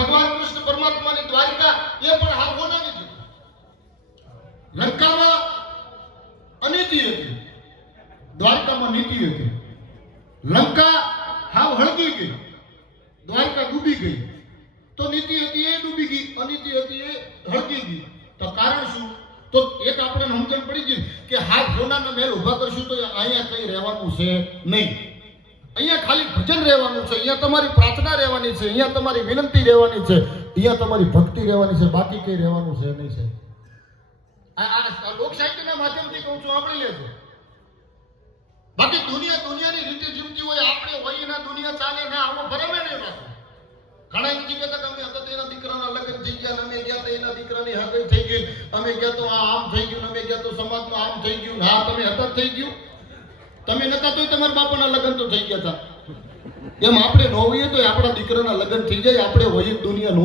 ભગવાન કૃષ્ણ પરમાત્માની દ્વારિકા એ પણ હાવ હોનાની છે. લંકામાં અનીતિ હતી, દ્વારકામાં નીતિ હતી. લંકા હાવ હળગી ગઈ, દ્વારકા ડૂબી ગઈ. તો નીતિ હતી એ ડૂબી ગઈ, અનીતિ હતી એ હળગી ગઈ. તો કારણ શું? તો એક આપણને સમજણ પડી ગઈ કે હાવ હોનાના મહેલ ઉભા કરશું તો અહીંયા કઈ રહેવાનું છે નહીં. અહીંયા ખાલી ભજન રહેવાનું છે, અહીંયા તમારી પ્રાર્થના રહેવાની છે, અહીંયા તમારી વિનંતી રહેવાની છે, અહીંયા તમારી ભક્તિ રહેવાની છે, બાકી કઈ રહેવાનું છે નહીં. છે આ લોક સાહિત્યના માધ્યમથી કહું છું, આપણે લેજો. બાકી દુનિયાની રીતે જીવતી હોય, આપણે હોય ના દુનિયા ચાલે ના, આવો ભરમે નહીં પાછું. ઘણા એમ કહેતા કે અમે હતા એના દીકરાના લગ્ન થઈ ગયા, અમે ગયા તો એના દીકરાની હગાઈ થઈ ગઈ, અમે ગયા તો આમ થઈ ગયું, અમે ગયા તો સમાજમાં આમ થઈ ગયું. હા, તમે હતા થઈ ગયું, તમે નતા તોય તમારા બાપાના લગ્ન તો થઈ ગયા હતા. એમ આપણે ન હોઈએ તો આપણા દીકરાના લગ્ન થઈ જાય, આપણે હોઈએ દુનિયા નો